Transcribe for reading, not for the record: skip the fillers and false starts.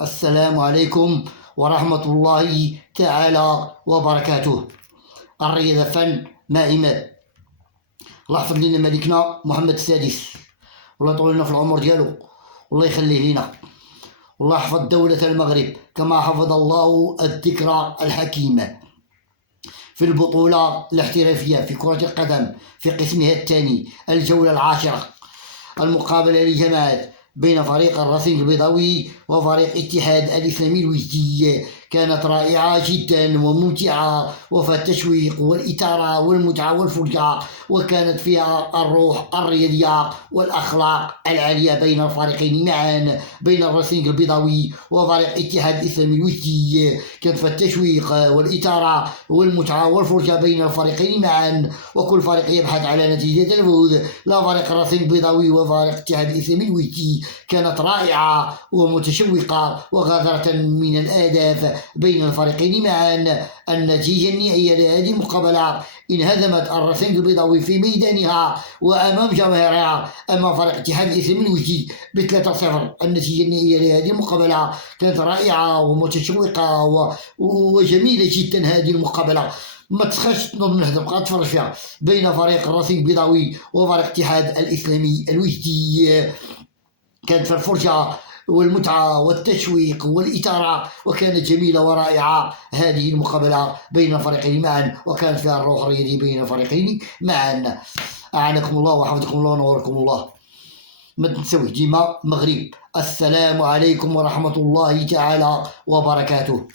السلام عليكم ورحمة الله تعالى وبركاته. الرياضة فن ما إمام. الله يحفظ لنا ملكنا محمد السادس، والله يطول لنا في العمر ديالو، والله يخليه لنا، والله يحفظ دولة المغرب كما حفظ الله الذكرى الحكيمة في البطولة الاحترافية في كرة القدم في قسمها الثاني، الجولة العاشرة، المقابلة لجماعات بين فريق الرصيد البيضاوي وفريق اتحاد الإسلامي الوجدي. كانت رائعة جدا وممتعة وفيها التشويق والإثارة والمتعة والفرجة، وكانت فيها الروح الرياضية والأخلاق العالية بين الفريقين معا، بين الرصيد البيضاوي وفريق اتحاد الإسلامي الوجدي. كانت فيها التشويق والإثارة والمتعة والفرجة بين الفريقين معا، وكل فريق يبحث على نتيجة الفوز. لا فريق الرصيد البيضاوي وفريق اتحاد الإسلامي الوجدي كانت رائعة ومتشوقة وغادرة من الأهداف بين الفريقين معا. النتيجة النهائية لهذه المقابلة: انهزمت الرصيد البيضاوي في ميدانها وأمام جماهيرها أمام فريق اتحاد الإسلامي الوجدي ب3-0. النتيجة النهائية لهذه المقابلة كانت رائعة ومتشوقة وجميلة جدا. هذه المقابلة ما تسخاش تنوض من الهدف، بقى تفرج فيها بين فريق الرصيد البيضاوي وفريق اتحاد الإسلامي الوجدي. كانت في الفرجة والمتعة والتشويق والإثارة، وكانت جميلة ورائعة هذه المقابلة بين الفريقين معا، وكانت فيها الروح الرياضية بين الفريقين معا. أعانكم الله وحفظكم الله ونوركم الله. ما تنسوش ديما مغرب. السلام عليكم ورحمة الله تعالى وبركاته.